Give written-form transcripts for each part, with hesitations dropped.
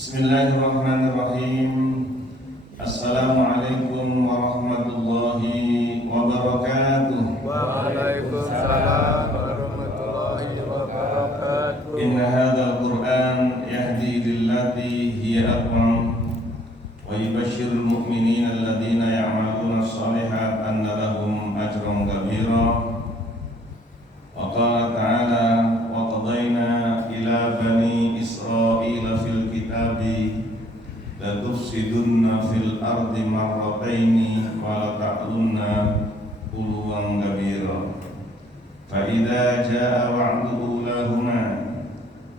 Bismillahirrahmanirrahim. Assalamualaikum warahmatullahi wabarakatuh. Waalaikumsalam warahmatullahi wabarakatuh. Inna hadzal Qur'an yahdi lillati hiya aqwam wa yubashshirul mu'minina alladziina ya'maluna ash-shalihaati anna lahum ajran kabira. Wa qala ta'ala wa qadayna ila bani Israila fil kitabi la tufsidunna fil ardi marrataini wa la ta'lunna uluwan kabira. Fa idza jaa wa'du ulahuma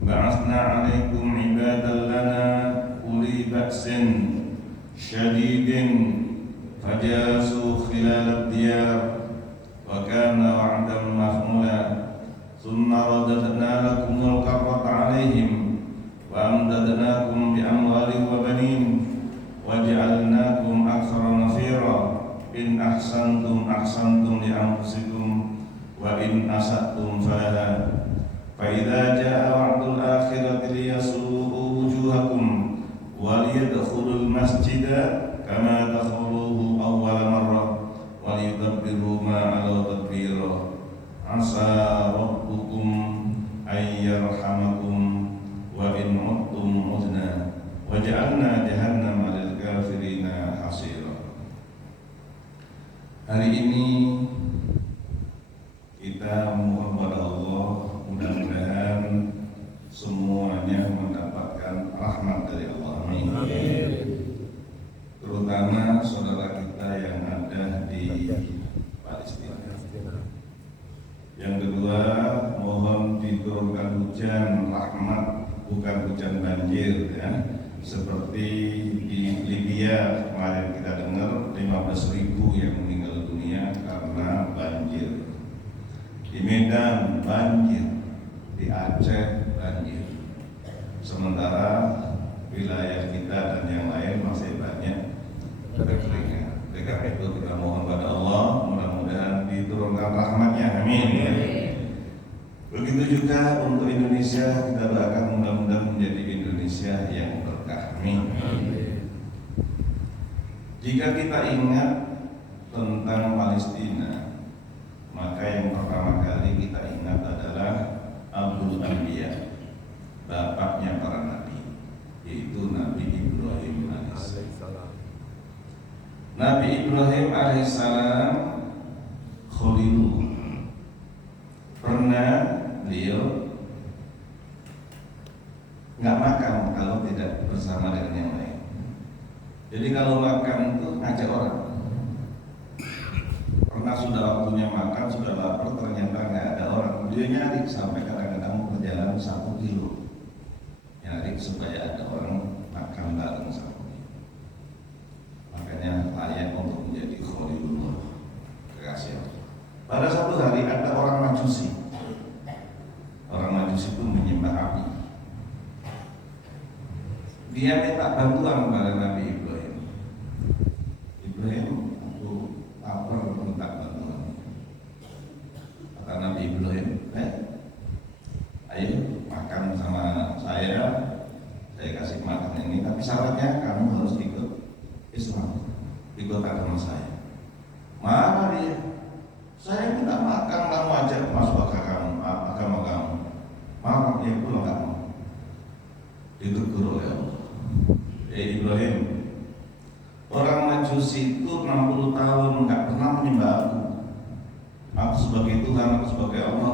ba'atsna 'alaikum 'ibadan lana uli ba'sin syadidin fajasu khilal ad-diyar wa kana wa'dan maf'ula thumma radadna lakumul karrata 'alaihim wa amdadnakum bi amwalin wa banin wa ja'alnakum aktsara nafira in ahsantum ahsantum li anfusikum wa in asatum falaha fa idza jaa wa'dul akhirati liyasu'u wujuhakum wa liyadkhulul masjida kama dakhuluhu awwala marrah wa liyudabbiru ma 'ala tadbira asa rabbukum ay yarhamakum wa in 'udtum 'udna wa ja'alna jahannama lil kafirina hasira. Hari ini kita mohon kepada Allah mudah-mudahan semuanya mendapatkan rahmat dari Allah. Amin. Terutama saudara kita yang ada di Palestina. Yang kedua, mohon diturunkan hujan rahmat, bukan hujan banjir ya. Seperti di Libya kemarin kita dengar 15.000 yang meninggal dunia karena banjir. Di Medan banjir, di Aceh banjir. Sementara wilayah kita dan yang lain masih banyak kekeringan. Oleh karena itu kita mohon kepada Allah mudah-mudahan diturunkan rahmatnya. Amin. Begitu juga untuk Indonesia, kita doakan mudah-mudahan menjadi Indonesia yang berkah. Amin. Jika kita ingat tentang Palestina, maka yang pertama kali kita ingat adalah Abul Anbiya, bapaknya para nabi, yaitu Nabi Ibrahim alaihissalam. Nabi Ibrahim alaihissalam Khalilullah. Pernah beliau nggak makan kalau tidak bersama dengan yang lain. Jadi kalau makan itu ngajak orang. Pernah sudah waktunya makan, sudah lapar, ternyata nggak ada orang. Dia nyari sampai kadang-kadang perjalanan 1 kilo, nyari supaya ada orang makan bareng sama dia. Makanya layak untuk menjadi Khalilullah, kekasih Allah. Pada satu hari ada orang Majusi. Orang Majusi itu menyembah api. Dia minta bantuan kepada Nabi Ibrahim. Ibrahim, aku lapar, minta bantuan. Kata Nabi Ibrahim, ayo makan sama saya kasih makan ini. Tapi syaratnya kamu harus ikut Islam, ikut agama saya. Mana dia? Saya minta makan, kamu ajak masuk agama kamu. Makan dia pulang kamu. Ditegur oleh Allah. Ibrahim, orang Majusi itu 60 tahun nggak pernah menyembah aku. Aku sebagai Tuhan, aku sebagai Allah.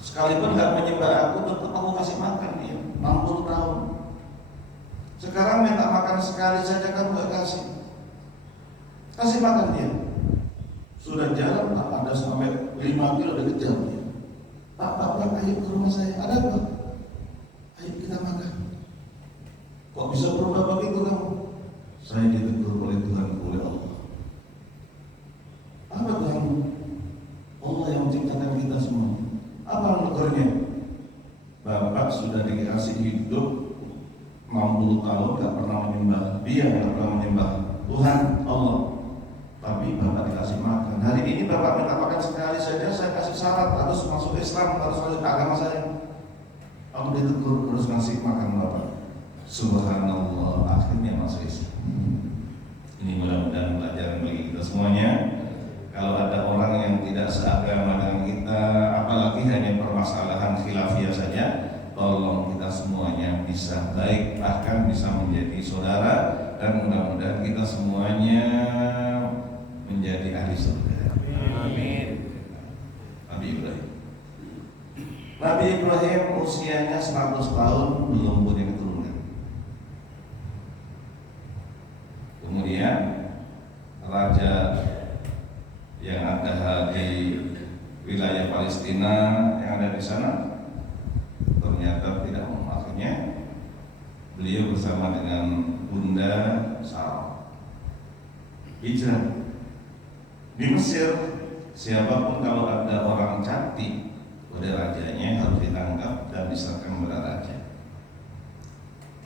Sekalipun nggak menyembah aku, tetap aku kasih makan dia 60 tahun. Sekarang minta makan sekali saja kamu nggak kasih makan dia. Sudah jalan tak ada sampai 5 kilo dikejar dia. Pak, ayo ke rumah saya. Ada apa? Ayo kita makan. Kok bisa berubah begitu kamu? Saya ditegur oleh Tuhan, oleh Allah. Apa Tuhanmu? Allah yang menciptakan kita semua. Apa negurnya? Bapak sudah dikasih hidup 60 tahun gak pernah menyembah dia, gak pernah menyembah Tuhan Allah. Tapi Bapak dikasih makan. Hari ini Bapak minta makan sekali saja, saya kasih syarat harus masuk Islam, harus masuk agama saya. Aku ditegur harus ngasih makan Bapak. Subhanallah, akhirnya masuk Islam. Ini mudah-mudahan pelajaran bagi kita semuanya. Kalau ada orang yang tidak seagama dengan kita, apalagi hanya permasalahan khilafiyah saja, tolong kita semuanya bisa baik, bahkan bisa menjadi saudara, dan mudah-mudahan kita semuanya menjadi ahli surga. Amin. Nabi Ibrahim. Nabi Ibrahim usianya 100 tahun belum punya keturunan. Kemudian raja yang ada di wilayah Palestina yang ada di sana ternyata tidak mau. Akhirnya beliau bersama dengan Bunda Sarah hijrah. Di Mesir, siapapun kalau ada orang cantik pada rajanya harus ditangkap dan diserahkan kepada raja.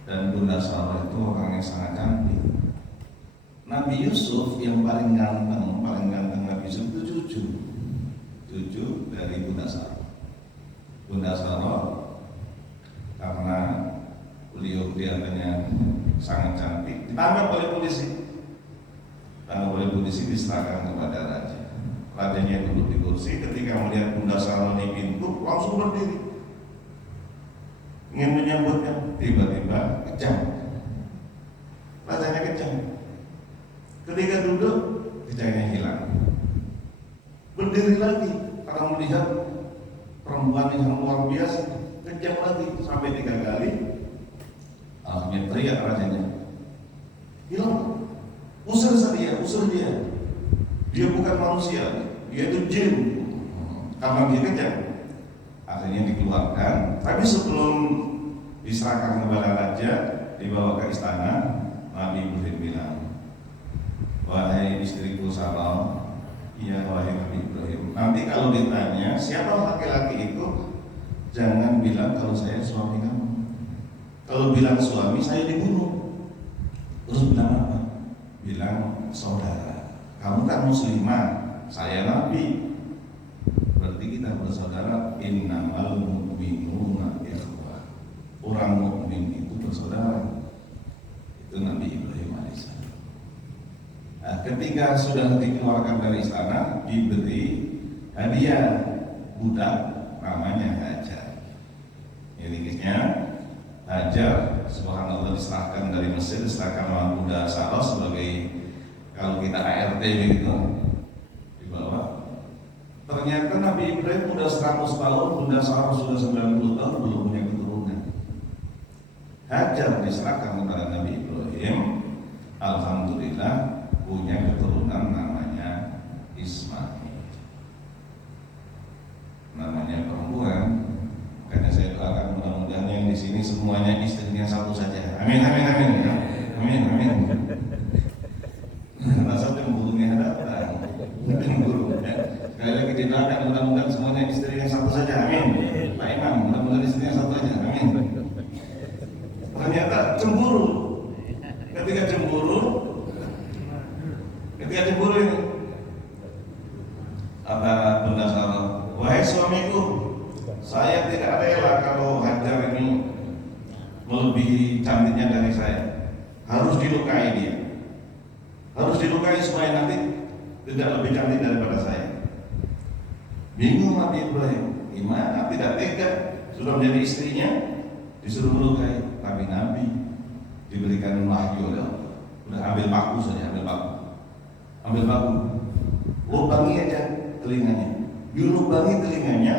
Dan Bunda Sarah itu orang yang sangat cantik. Nabi Yusuf yang paling ganteng Nabi Yusuf itu cucu dari Bunda Sarah. Bunda Sarah karena beliau kelihatannya sangat cantik, ditangkap oleh polisi, diserahkan kepada raja. Rajanya duduk di kursi, ketika melihat Bunda Sarah di pintu langsung berdiri ingin menyambutnya, tiba-tiba kejang. Rajanya kejang. Ketika duduk, kejangnya hilang. Berdiri lagi karena melihat perempuan yang luar biasa, kejang lagi sampai 3 kali. Akhirnya teriak rajanya, hilang. Usir dia. Dia bukan manusia, dia itu jin. Karena dia kejam. Akhirnya dikeluarkan. Tapi sebelum diserahkan kepada raja, dibawa ke istana, Nabi Ibrahim bilang, wahai istriku Sarah, iya wahai Nabi Ibrahim. Nanti kalau ditanya siapa laki-laki itu, jangan bilang kalau saya suami kamu. Kalau bilang suami, saya dibunuh. Terus bilang apa? Bilang saudara. Kamu kan muslimah, saya nabi. Berarti kita bersaudara. Innamal mu'minuna ikhwah. Orang mukmin itu bersaudara. Itu Nabi Ibrahim alaihissalam. Nah, ketika sudah dikeluarkan dari istana, diberi hadiah budak namanya Hajar. Iniknya Hajar, subhanallah, diserahkan dari Mesir, diserahkan oleh Bunda Sarah sebagai, kalau kita ART begitu, dibawa. Ternyata Nabi Ibrahim sudah 100 tahun, Bunda Sarah sudah 90 tahun belum punya keturunan. Hajar diserahkan kepada Nabi Ibrahim, alhamdulillah punya keturunan namanya Ismail. Namanya perempuan. Makanya saya doakan mudah-mudahan yang di sini semuanya istrinya satu saja. Amin. Rasa cemburunya ada, cemburu. Sekali lagi didoakan mudah-mudahan semuanya istrinya satu saja. Amin. Pak Imam, mudah-mudahan istrinya satu saja. Amin. Ternyata cemburu. Ketika cemburu ini kata Bunda Sarah, wahai suamiku, saya tidak rela kalau Hajar ini melebihi cantiknya dari saya. Harus dilukai dia. Harus dilukai supaya nanti tidak lebih cantik daripada saya. Bingung Nabi Ibrahim, gimana? Tidak tega, sudah menjadi istrinya, disuruh melukai. Tapi Nabi diberikan wahyu, udah ambil paku saja, ambil paku, lubangi aja telinganya. Dilubangi telinganya,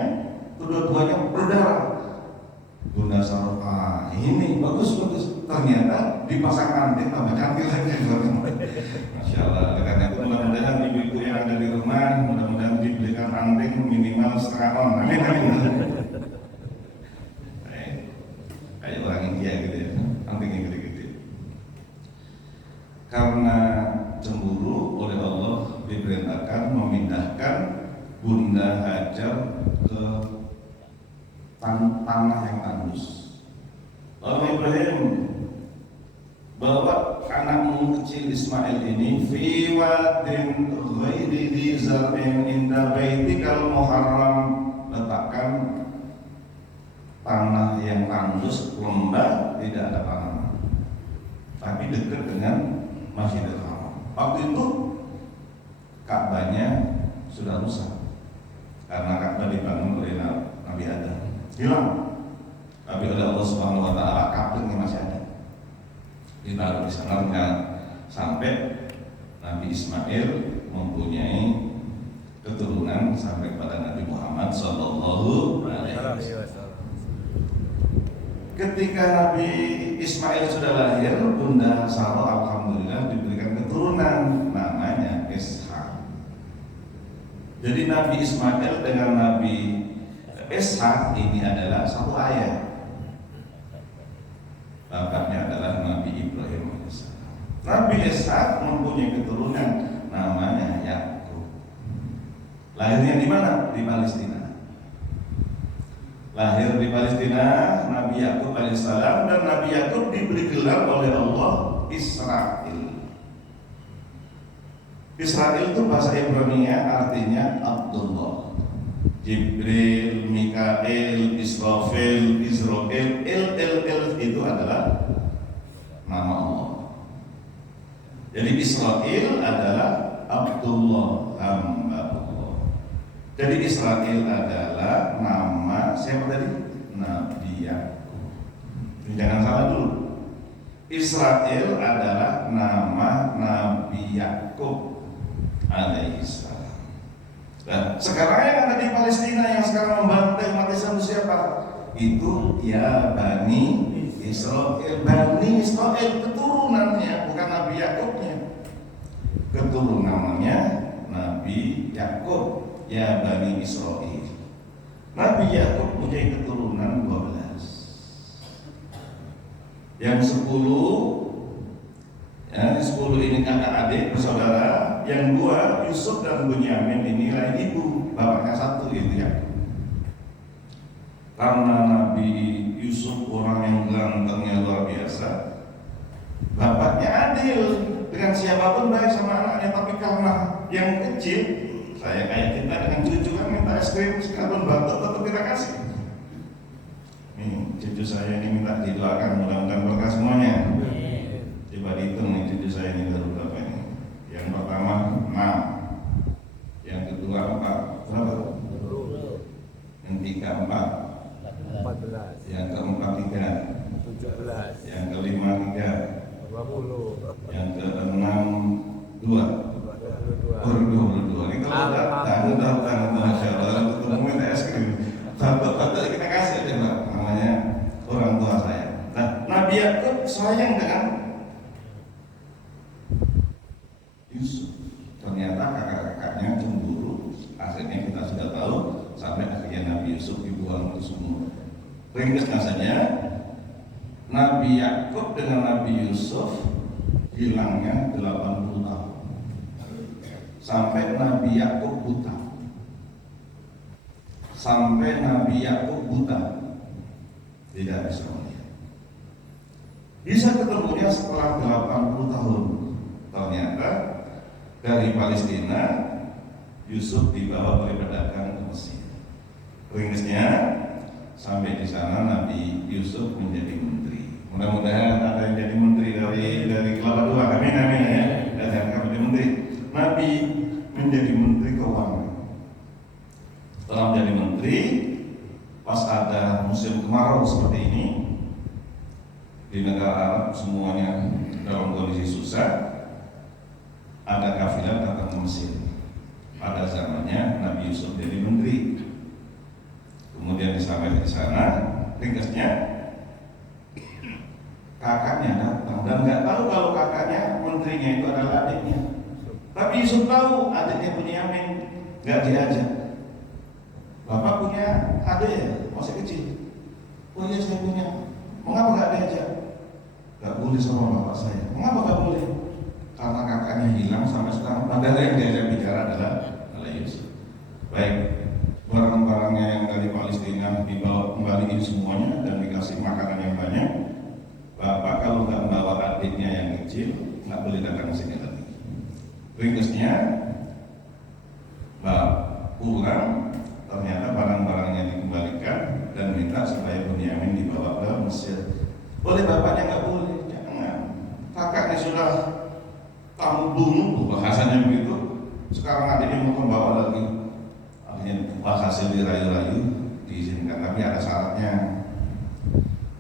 kedua-duanya berdarah. Bunda Sarah, ini bagus. Ternyata dipasang anting tambah cantik lagi. Masya Allah. Karena itu mudah-mudahan ibu-ibu yang ada di rumah, mudah-mudahan dibelikan anting minimal 1/2 on. Amin. Kayak orang India gitu ya, antingnya gede-gede. Karena cemburu oleh Allah diperintahkan memindahkan Bunda Hajar ke tanah yang tandus. Lalu Ibrahim bawa anakmu kecil Ismail ini fi wadin ghairi dzi zar'in inda baitikal muharram, letakkan tanah yang tandus, lembah, tidak ada tanaman. tapi dekat dengan Masjidil Haram. Waktu itu Ka'bahnya sudah rusak karena Ka'bah dibangun oleh Nabi Adam, hilang. Tapi oleh Allah Subhanahu Wa Taala Ka'bahnya masih ada, ditaruh di sana sampai Nabi Ismail mempunyai keturunan sampai pada Nabi Muhammad Sallallahu Alaihi Wasallam. Ketika Nabi Ismail sudah lahir, Bunda Sarah alhamdulillah diberikan keturunan namanya Ishak. Jadi Nabi Ismail dengan Nabi Ishak ini adalah satu ayah. Bapaknya adalah Nabi Ibrahim AS. Nabi Ishak mempunyai keturunan namanya Yakub. Lahirnya di mana? Di Palestina. Lahir di Palestina Nabi Yakub alaihissalam, dan Nabi Yakub diberi gelar oleh Allah Israel. Israel itu bahasa Ibrani artinya Abdullah. Jibril, Mikael, Israfil, Israel, El itu adalah nama Allah. Jadi Israel adalah Abdullah, hamba Allah. Jadi Israel adalah nama siapa tadi? Nabi Yakub. Jangan salah dulu. Israel adalah nama Nabi Yakub alaihissalam. Nah, sekarang yang ada di Palestina yang sekarang membantai umat Islam itu siapa? Itu ya Bani Israel. Bani Israel keturunannya, bukan Nabi Yakubnya. Keturunannya Nabi Yakub, ya Bani Israel. Nabi Yakub punya keturunan 12. Yang 10 ya, 10 ini kakak adik bersaudara. Yang 2 Yusuf dan Bunyamin ini lain ibu, bapaknya satu itu ya. Karena Nabi Yusuf orang yang gantengnya luar biasa, bapaknya adil dengan siapapun baik sama anaknya. Tapi karena yang kecil, saya kayak kita dengan cucu kan minta es krim sekalipun batuk tetap kita kasih. Nih cucu saya ini minta didoakan mudah-mudahan berkah semuanya. Coba dihitung nih cucu saya ini baru berapa ini. Yang pertama 6, yang kedua 4, berapa? Yang tiga 4, yang keempat 3, 17, yang kelima 3, 20, yang keenam 2, 22. Ini kalau datang Masya Allah ketemu minta es krim, bapak kita kasih aja Pak, namanya orang tua saya. Nah, Nabi Yakub sayang dengan Yusuf. Ternyata kakak-kakaknya cemburu. Akhirnya kita sudah tahu sampai akhirnya Nabi Yusuf dibuang ke sumur. Ringkasnya saja, Nabi Yakub dengan Nabi Yusuf hilangnya 80 tahun. Sampai Nabi Yakub buta. Sampai Nabi Yakub buta. Tidak bisa melihat. Bisa ketemunya setelah 80 tahun. Ternyata dari Palestina Yusuf dibawa oleh pedagang ke Mesir. Ringkasnya sampai di sana Nabi Yusuf menjadi menteri. Mudah-mudahan ada yang jadi menteri dari Kelapa II. Amin amin ya. Dan kami menjadi menteri. Nabi menjadi menteri keuangan. Setelah menjadi menteri, pas ada musim kemarau seperti ini di negara Arab semuanya dalam kondisi susah, ada kafilah datang ke Mesir. Pada zamannya Nabi Yusuf jadi menteri. Kemudian sampai di sana, ringkasnya kakaknya datang dan nggak tahu kalau kakaknya menterinya itu adalah adiknya. Tapi Yusuf tahu adiknya Bunyamin, nggak diajak. Bapak punya adik ya, masih kecil. Oh iya saya punya. Mengapa nggak diajak? Nggak boleh sama bapak saya. Mengapa nggak boleh? Karena kakaknya hilang sampai sekarang. Padahal yang diajak bicara adalah Yusuf. Baik, barang-barangnya yang dari Palestina dibawa kembali ini semuanya dan dikasih makanan yang banyak. Bapak kalau nggak membawa adiknya yang kecil nggak boleh datang ke sini lagi. Ringkasnya, pulang, ternyata barang-barangnya dikembalikan dan minta supaya Bunyamin dibawa ke Mesir. Boleh bapaknya nggak boleh, jangan. kamu bunuh, bahasanya begitu. Sekarang adiknya mau membawa lagi, akhirnya hasil dirayu-rayu diizinkan, tapi ada syaratnya.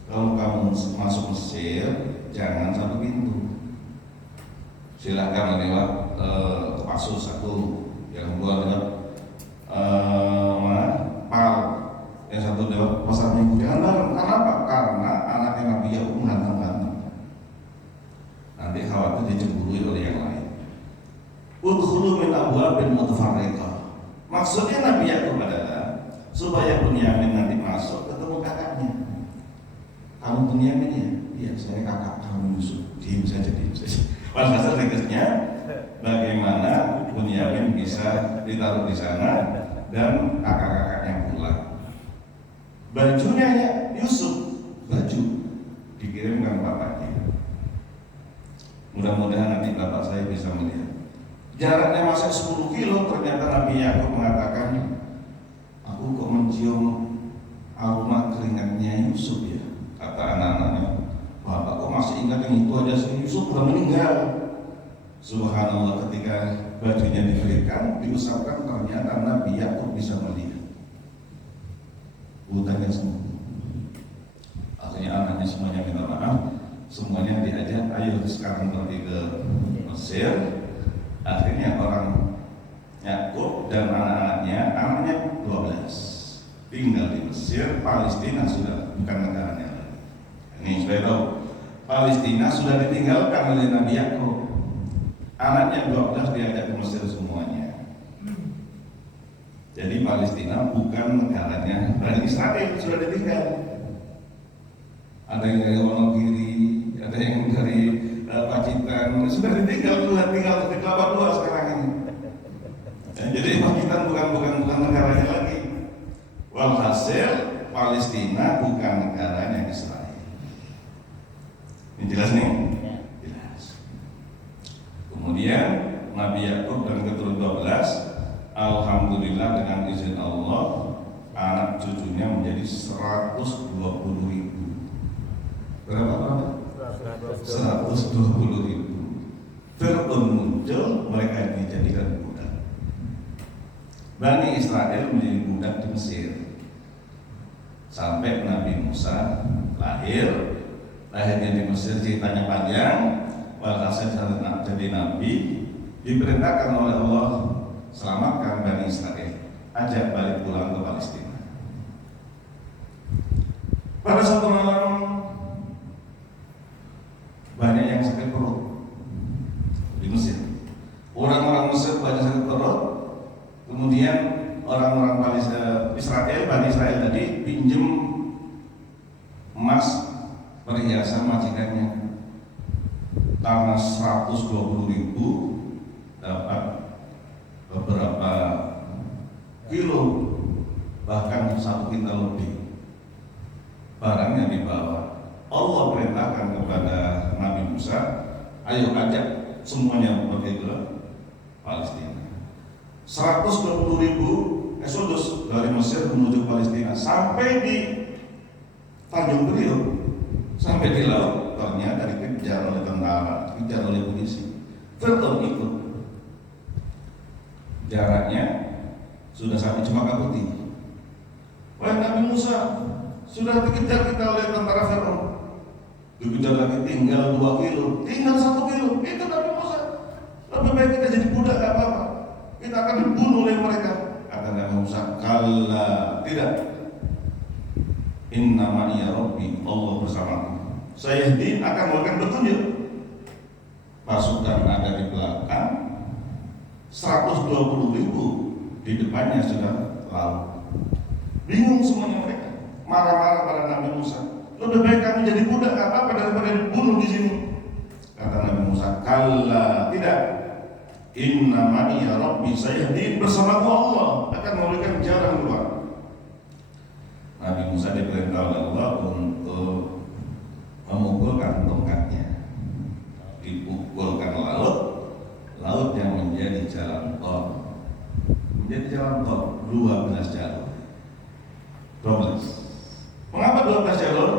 Kalau kamu masuk Mesir, jangan satu pintu. Silahkan lewat Pasus satu, yang kedua lewat Pal, yang satu lewat Pasar Minggu. Jangan bareng. Karena apa? Karena anaknya Nabi Yakub ganteng-ganteng. Nanti khawatir dicemburui oleh yang lain. Udkhulu min abwabin mutafarriqah. Maksudnya Nabi Yakub adalah supaya Bunyamin nanti masuk ketemu kakaknya. Kamu Bunyamin ya? Iya, saya kakak kamu Yusuf. Diam saja. Walhasil tegasnya bagaimana Bunyamin bisa ditaruh di sana dan kakak-kakaknya pulang. Bajunya ya Yusuf, baju dikirimkan bapaknya. Mudah-mudahan nanti bapak saya bisa melihat. Jaraknya masih 10 kilo, ternyata Nabi Yakub mengatakan, aku kok mencium aroma keringatnya Yusuf ya. Kata anak-anaknya, bapak kok masih ingat yang itu aja sih, Yusuf sudah meninggal. Subhanallah, ketika bajunya diberikan, diusapkan, ternyata Nabi Yakub bisa melihat hutannya semua. Akhirnya anaknya semuanya minta maaf, semuanya diajak, ayo sekarang pergi ke Mesir. Akhirnya orang Yakub dan anaknya 12 tinggal di Mesir. Palestina sudah bukan negaranya lagi. Ini supaya tahu, Palestina sudah ditinggalkan oleh Nabi Yakub. Anaknya 12 diajak ke Mesir semuanya. Jadi Palestina bukan negaranya Bani Israel, sudah ditinggal. Ada yang dari Wonogiri, ada yang dari Pacitan, sudah ditinggal, tinggal di Kelapa Dua sekarang ini. Jadi Pacitan bukan negaranya lagi. Walhasil Palestina bukan negaranya Israel. Ini jelas nih? Jelas. Kemudian Nabi Yakub dan keturunan 12, alhamdulillah dengan izin Allah, anak cucunya menjadi 120.000. Berapa? 120.000. Fir'aun muncul, mereka dijadikan budak. Bani Israel menjadi budak di Mesir sampai Nabi Musa lahirnya di Mesir, ceritanya panjang. Walhasil jadi Nabi, diperintahkan oleh Allah, selamatkan Bani Israel, ajak balik pulang ke Palestina. Pada suatu malam banyak yang sakit perut di Mesir. Orang-orang Mesir banyak sakit perut. Kemudian orang-orang Israel, Bani Israel tadi pinjem emas perhiasan majikannya. Karena 120.000 dapat beberapa kilo, bahkan 1 kintal lebih barang yang dibawa. Allah perintahkan kepada Nabi Musa, ayo ajak semuanya pergi ke Palestina. 120.000 eksodus dari Mesir menuju Palestina sampai di Tanjung Priok, sampai di laut. Ternyata dikejar oleh tentara, dikejar oleh polisi. Fir'aun ikut. Jaraknya sudah sampai Cempaka Putih. Wahai Nabi Musa, sudah dikejar kita oleh tentara Fir'aun. Dikejar lagi tinggal 2 kilo, tinggal 1 kilo. Itu Nabi Musa. Lebih baik kita jadi budak, gak apa-apa. Kita akan dibunuh oleh mereka. Kata Nabi Musa, kalla, tidak. Inna ma'iya Rabbi, Allah bersamaku. Saya akan melakukan petunjuk. Pasukan ada di belakang, 120.000 di depannya sudah laut. Bingung semuanya mereka, marah-marah pada Nabi Musa. Lebih baik kamu jadi budak, gak apa-apa, daripada dibunuh di sini. Kata Nabi Musa, kalla, tidak. Inna ma'iya Rabbi, saya bersamaku Allah akan memberikan jalan keluar. Nabi Musa diperintah oleh Allah untuk memukulkan tongkatnya, dipukulkan laut yang menjadi jalan tol, 12 jalur. 12. Mengapa 12 jalur?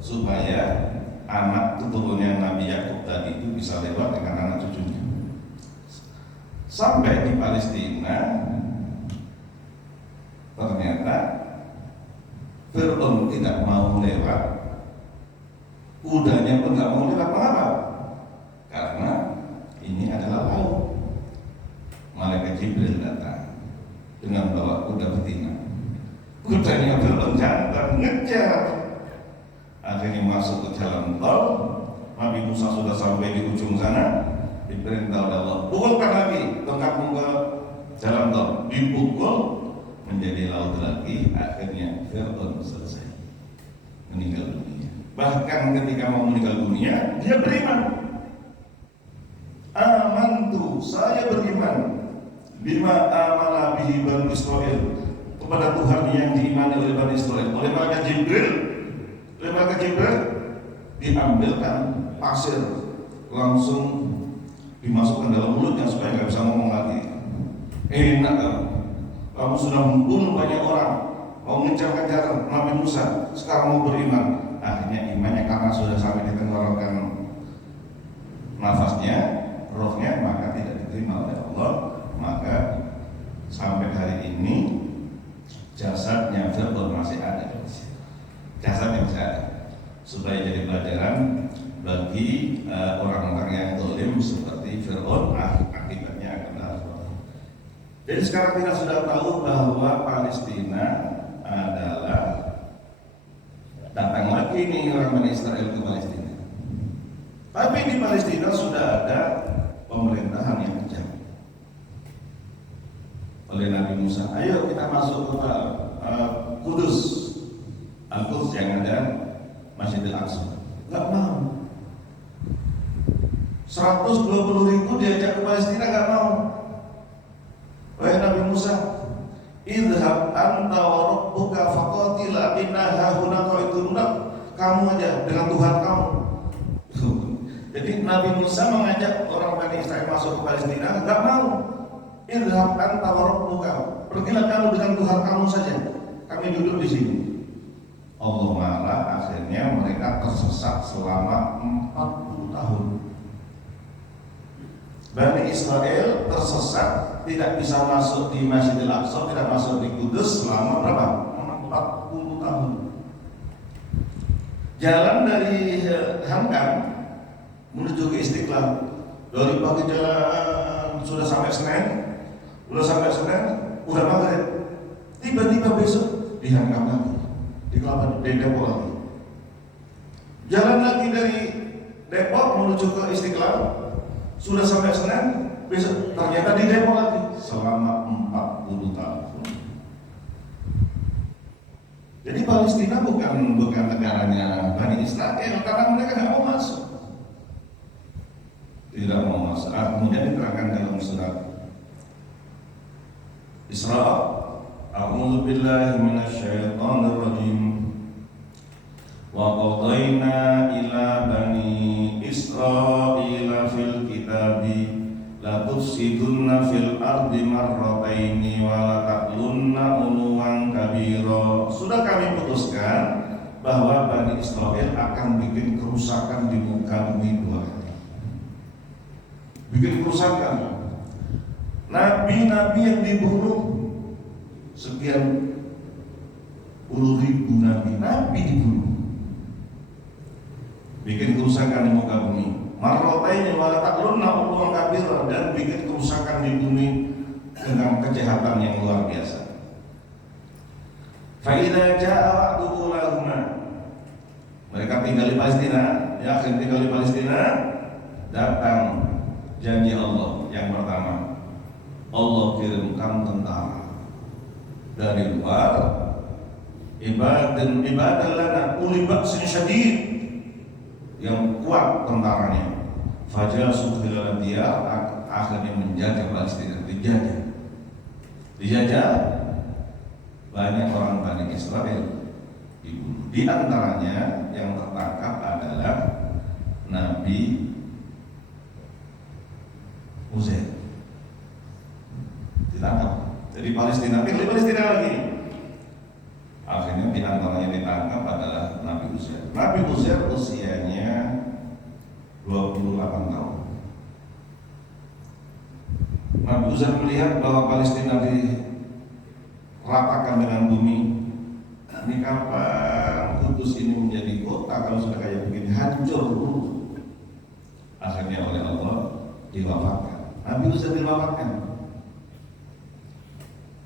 Supaya anak keturunan Nabi Yakub tadi itu bisa lewat dengan anak cucunya. Sampai di Palestina ternyata Fir'aun tidak mau lewat, kudanya pun tidak mau lewat. Mengapa? Karena ini adalah laut. Malaikat Jibril datang dengan bawa kuda betina. Kudanya Fir'aun jantan ngejar, akhirnya masuk ke jalan tol. Nabi Musa sudah sampai di ujung sana, diperintah oleh Allah, pukulkan lagi tongkatmu ke jalan tol. Dipukul, menjadi laut lagi. Akhirnya Fir'aun selesai, meninggal dunia. Bahkan ketika mau meninggal dunia, dia beriman. Amantu, saya beriman bima amana bihi Bani Israil, kepada Tuhan yang diimani oleh Bani Israil. Oleh malaikat Jibril diambilkan pasir, langsung dimasukkan dalam mulutnya supaya nggak bisa ngomong lagi. Enak kamu sudah membunuh banyak orang, mau mengejar-kejar Nabi Musa, sekarang mau beriman. Akhirnya imannya karena sudah sampai di tenggorokan nafasnya, rohnya, maka tidak diterima oleh Allah. Maka sampai hari ini jasadnya Fir'aun masih ada. Jasadnya masih ada, supaya jadi pelajaran bagi orang-orang yang zalim seperti Fir'aun. Akibatnya akan datang. Jadi sekarang kita sudah tahu bahwa Palestina adalah, datang lagi nih orang Bani Israel ke Palestina. Tapi di Palestina sudah ada pemerintahan yang kejam oleh Nabi Musa. Ayo kita masuk ke Kudus, Al-Quds yang ada Masjidil Aqsa. Gak mau. 120.000 diajak ke Palestina, gak mau. Wahai Nabi Musa, idhab anta wa rabbuka faqatila inna hahuna qa'idun. Kamu aja dengan Tuhan kamu. Jadi Nabi Musa mengajak orang Bani Israel masuk ke Palestina, gak mau. Idhab anta wa rabbuka, pergilah kamu dengan Tuhan kamu saja, kami duduk di sini. Allah marah, akhirnya mereka tersesat selama 40 tahun. Bani Israel tersesat, tidak bisa masuk di Masjidil Aqsa, tidak masuk di Kudus selama berapa? 40 tahun. Jalan dari Hamdan menuju ke Istiqlal, dari pagi jalan sudah sampai Senen, udah maghrib. Tiba-tiba besok dihantam lagi, di Depok lagi. Jalan lagi dari Depok menuju ke Istiqlal, sudah sampai Senen, besok ternyata di Depok lagi selama 40 tahun. Jadi Palestina bukan negaranya Bani Israel, karena mereka nggak mau masuk, tidak mau masuk. Kemudian diterangkan dalam surat Isra, A'udzu billahi minasyaitonir rajim. Wa qadayna ila bani Israila fil kitabi la tufsidunna fil ardi marrataini wa la taqlunna uluwan kabira. Sudah kami putuskan bahwa Bani Israel akan bikin kerusakan di muka bumi 2 kali. Bikin kerusakan. Nabi-nabi yang dibunuh sekian puluh ribu nabi dibunuh, bikin kerusakan di muka bumi. Marrotaini wala taqlunna uluwan kabira, dan bikin kerusakan di bumi dengan kejahatan yang luar biasa. Fa idza jaa wa'du ulahuma, mereka tinggal di Palestina, yakin tinggal di Palestina, datang janji Allah yang pertama. Allah kirimkan tentara dari luar, ibadan lana uli ba'sin syadid, yang kuat tentaranya. Fajasu khilal diyar, akhirnya menjaga Palestina, dijajah. Banyak orang Bani Israel dibunuh. Di antaranya yang tertangkap adalah Nabi Uzair, ditangkap. Jadi Palestina, pilih Palestina lagi. Akhirnya di antaranya ditangkap adalah Nabi Uzair. Nabi Uzair usianya 28 tahun. Nabi Uzair melihat bahwa Palestina diratakan dengan bumi. Ini kapan Kudus ini menjadi kota kalau sudah kayak begini, hancur dulu. Akhirnya oleh Allah diwafatkan. Nabi Uzair diwafatkan.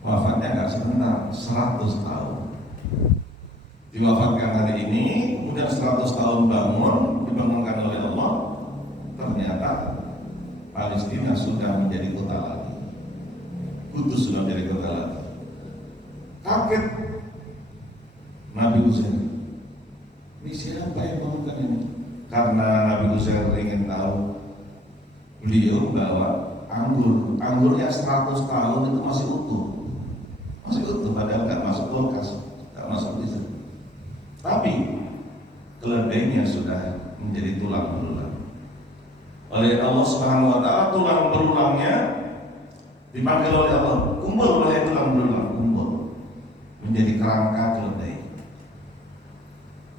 Wafatnya nggak sebentar, 100 tahun. Diwafatkan hari ini, kemudian 100 tahun dibangunkan oleh Allah. Ternyata Palestina sudah menjadi kota lagi. Kudus sudah menjadi kota lagi. Kaget Nabi Uzair. Ini siapa yang bangunkan ini? Karena Nabi Uzair ingin tahu, beliau bawa anggurnya 100 tahun itu masih utuh. Masih utuh, padahal nggak masuk kulkas, nggak masuk freezer. Tapi keledainya sudah menjadi tulang belulang. Oleh Allah Subhanahu wa Ta'ala, tulang belulangnya dipanggil oleh Allah, kumpul oleh tulang belulang, kumpul menjadi kerangka keledai.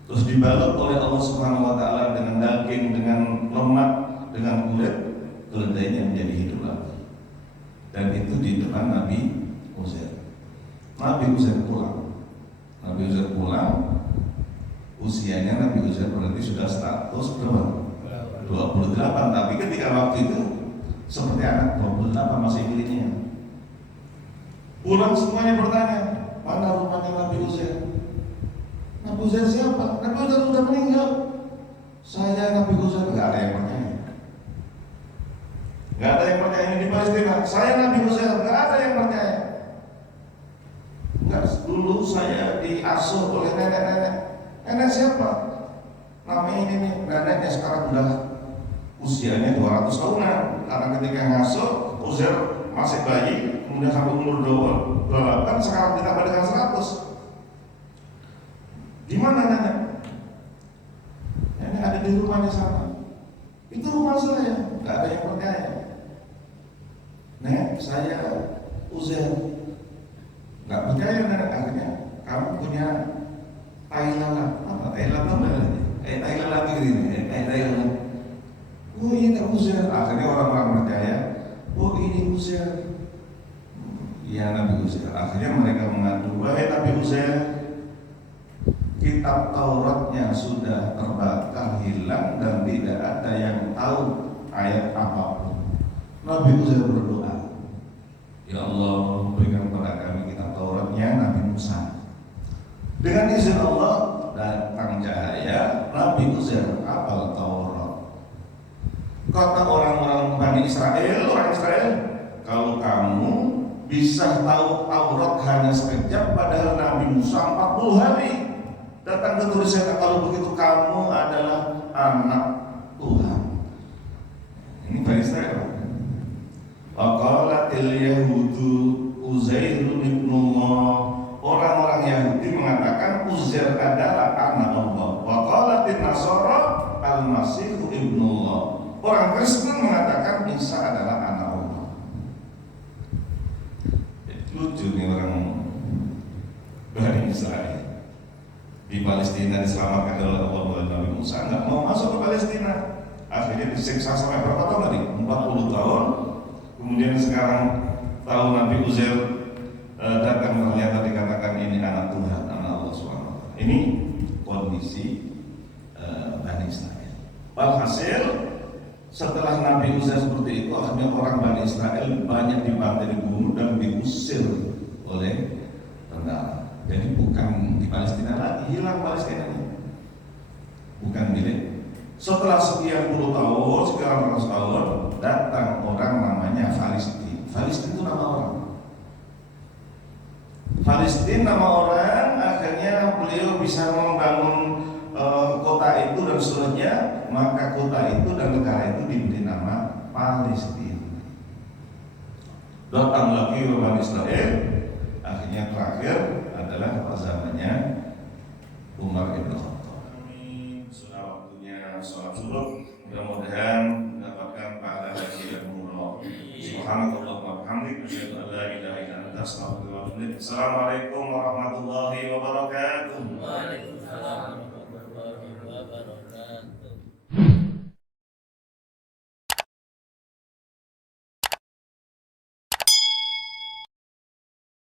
Terus dibalut oleh Allah Subhanahu wa Ta'ala dengan daging, dengan lemak, dengan kulit, keledainya menjadi hidup lagi. Dan itu di depan Nabi Uzair. Nabi Uzair pulang. Nabi Uzair pulang. Usianya Nabi Uzair berarti sudah status berapa? 28. Tapi ketika waktu itu seperti anak 28 masih miliknya. Pulang semuanya bertanya, mana rumahnya Nabi Uzair? Nabi Uzair siapa? Nabi Uzair sudah meninggal. Saya Nabi Uzair, nggak ada yang percaya. Nggak ada yang percaya ini di Palestina. Saya Nabi Uzair, nggak ada yang percaya. Nggak, dulu saya diasuh oleh nenek-nenek. Nenek siapa? Namanya ini nih, neneknya sekarang udah usianya 200 tahunan. Karena ketika ngasuh, Uzair masih bayi, kemudian sampai umur 28, sekarang ditambah dengan 100. Di mana nenek? Nenek ada di rumahnya sana. Itu rumah saya, nggak ada yang percaya. Nek, saya Uzair. Nggak percaya nenek. Akhirnya kamu punya tai lalat. Apa tai lalat? Tai lalat begini, tai lalat. Oh ini Uzair. Akhirnya orang-orang percaya. Oh ini Uzair. Iya Nabi Uzair. Akhirnya mereka mengadu, wahai Nabi Uzair, kitab Tauratnya sudah terbakar, hilang, dan tidak ada yang tahu ayat apapun. Nabi Uzair berdoa, ya Allah, berikan kepada kami kitab Tauratnya Nabi Musa. Dengan izin Allah datang cahaya, Nabi Uzair hafal Taurat. Kata orang-orang Bani Israel, orang Israel, kalau kamu bisa tahu Taurat hanya sekejap, padahal Nabi Musa 40 hari datang ke tulisannya, kalau begitu kamu adalah anak Tuhan. Ini Bani Israel. Waqalatil Yahudu Uzairun ibnullah. Orang-orang Yahudi mengatakan Uzair adalah anak Allah. Waqalatin Nasara al-Masihu ibnullah. Orang Kristen mengatakan Isa adalah anak Allah. Lucu nih orang Bani Israel. Di Palestina diselamatkan oleh Allah melalui Nabi Musa, nggak mau masuk ke Palestina. Akhirnya disiksa sampai berapa tahun tadi? 40 tahun. Kemudian sekarang tahu Nabi Uzair datang, ternyata dikatakan ini anak Tuhan, anak Allah SWT. Ini kondisi Bani Israel. Walhasil setelah Nabi Uzair seperti itu, akhirnya orang Bani Israel banyak dibantai, dibunuh dan diusir oleh tentara. Jadi bukan di Palestina lagi, hilang Palestina ini. Bukan milik. Setelah sekian puluh tahun, sekian ratus tahun, datang orang namanya Palestina. Palestina itu nama orang. Palestina nama orang. Akhirnya beliau bisa membangun kota itu dan seterusnya. Maka kota itu dan negara itu diberi nama Palestina. Datang lagi orang Israel. Akhirnya terakhir adalah zamannya Umar bin Khattab. Kami sudah waktunya sholat subuh. Mudah-mudahan mendapatkan pahala haji dan umroh. Subhanallah wa bihamdihi, asyhadu an la ilaha illa anta, astaghfiruka wa atubu ilaik. Assalamualaikum warahmatullahi wabarakatuh. Waalaikumsalam.